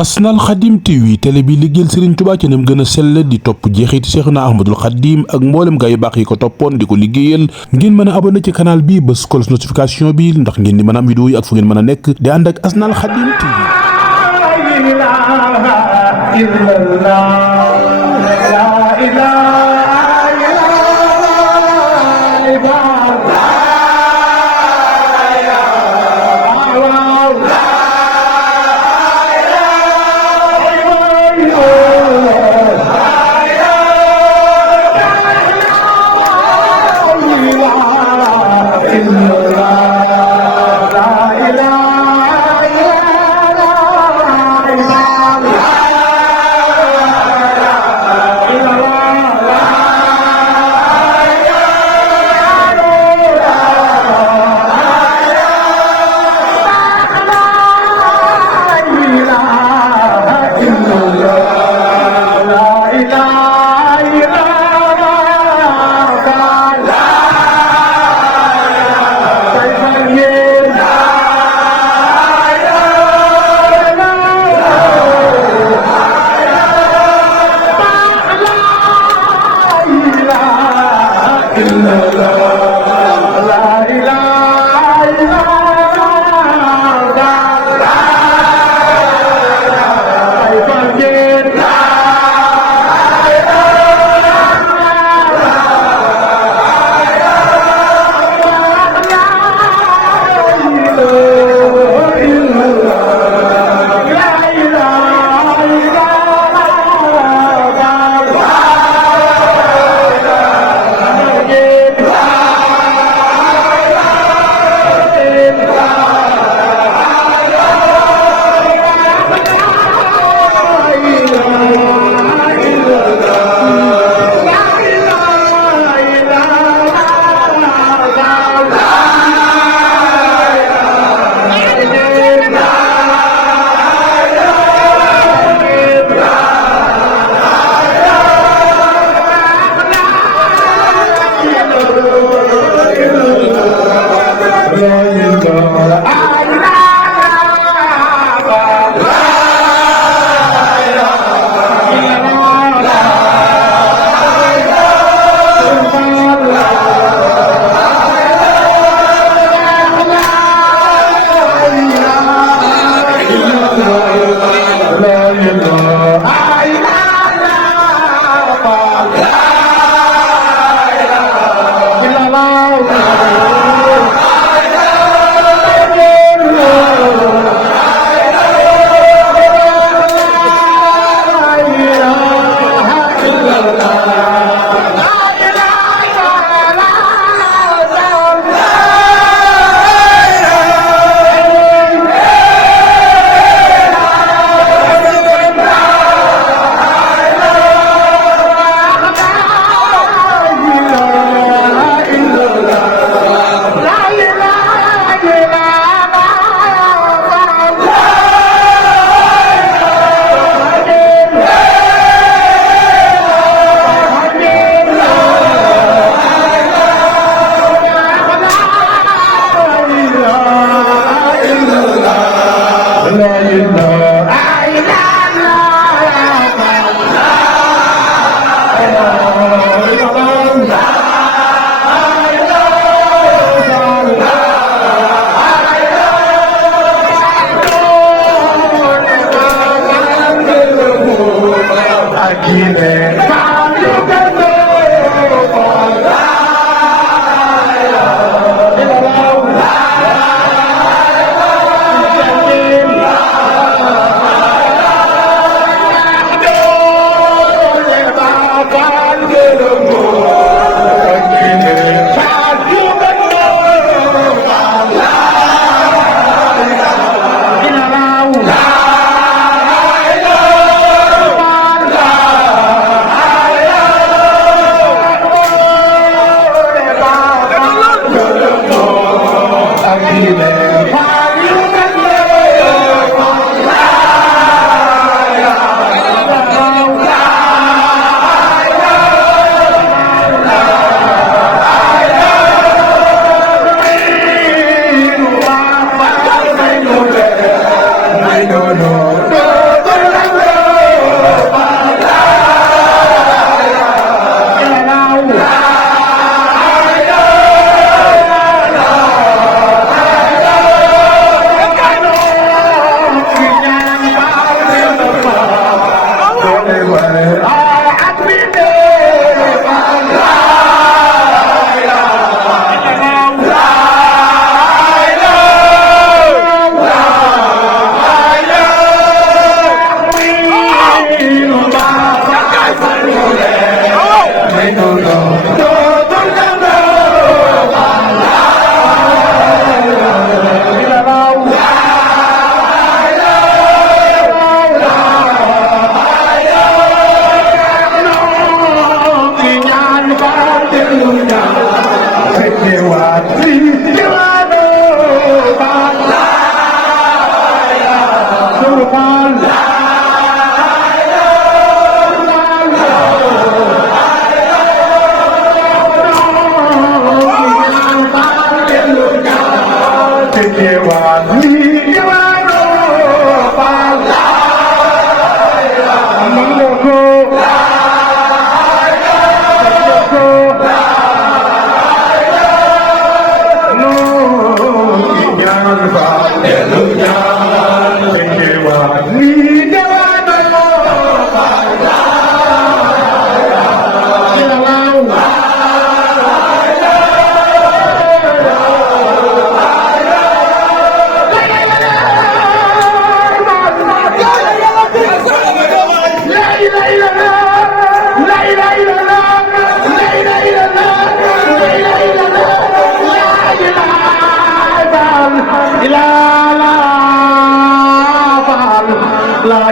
Asnal Khadim TV télé bi liggéeyal Serigne Touba ci nam gën a sell di topp jeexiti Cheikhna Ahmadul Khadim ak mboolem gaa yu baax yi ko toppoon di ko liggéeyal ngeen mën a abonné ci canal bi bës cloche notification bi ndax ngeen di mën a am vidéo yi ak fu ngeen mën a nekk di ànd ak Asnal Khadim TV.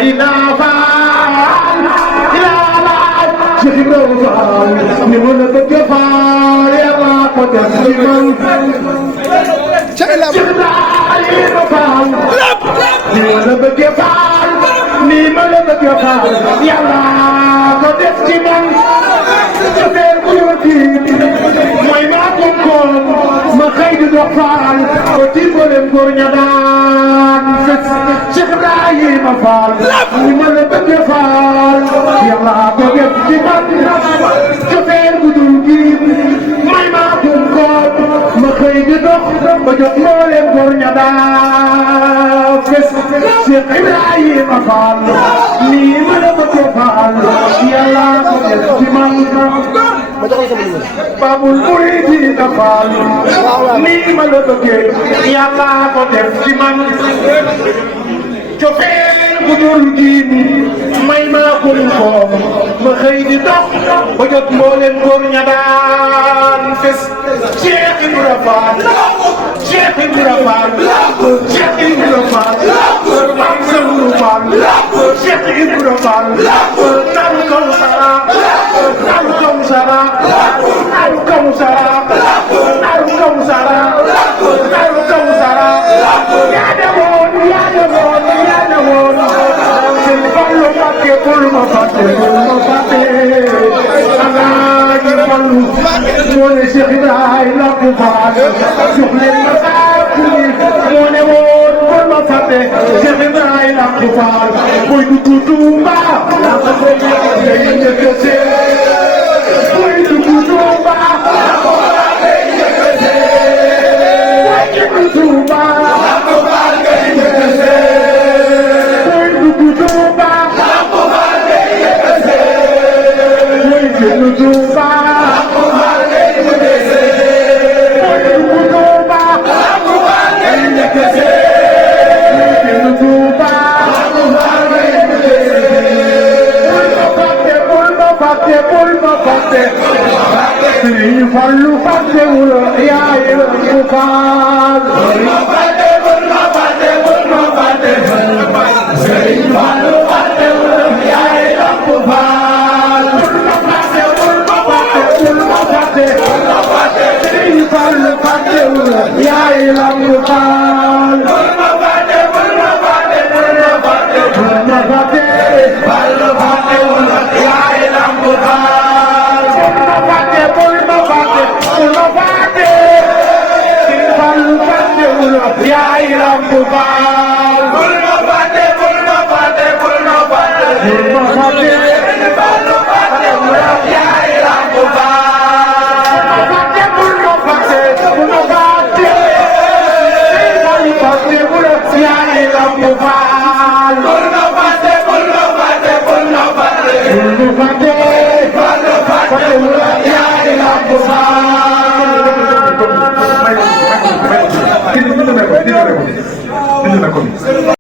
Seydina Faal ilaalaaj Cheikh Ibrahima Faal ni mu la bëgg Faal Yàlla ko def ci man Cheikh Ibrahima Faal ni mu la bëgg Faal ni mu la bëgg Faal Yàlla ko def ci man mooy maa konkoon ma xëy di dox Faal ba tiimbaleen góor ña daan Cheikh Ibrahima Faal ni ma la bëgg Faal Yàlla ko def ci man cofeel gu dul gi mooy maa konkoon ma xëy di dox ba jot mbooleem góor ña daan Cheikh Ibrahima Faal ni ma la bëgg Faal Yàlla ko def ci man Babul Muridiina Faal nii ma la bëggee Yàlla ko def ci man cofeel bu dul diini may maa ko ma xëy di dox ba jot mbooleem góor ña daan fes Cheikh Ibra Faal Cheikh Ibra Faal Cheikh Ibra Faal Maam Sawru Faal Cheikh Ibra Faal Naru Kawsara Naru Kawsara Naru Kawsara Naru Kawsara Naru Kawsara yaa demoon yaa demoon yaa demoon seen Fallu Mbàkke bul ma fàtte Alaaji Fallu moo ne Cheikh Ibrahima Faal jox leen ma sàkku moo ne woon bul ma fàtte Cheikh Ibrahima Faal boy dugg Tuuba day njëkk a seet boy dugg Tuuba day njëkk a seet boy dugg Tuuba day njëkk a seet boy dugg Tuuba day njëkk a seet boy dugg Tuuba day njëkk a seet boy dugg Tuuba day njëkk a seet Sëriñ Fallu fàttewul yaay Lamp Faal Sëriñ Fallu fàttewul yaay Lamp Faal Sëriñ Fallu fàttewul yaay Lamp Faal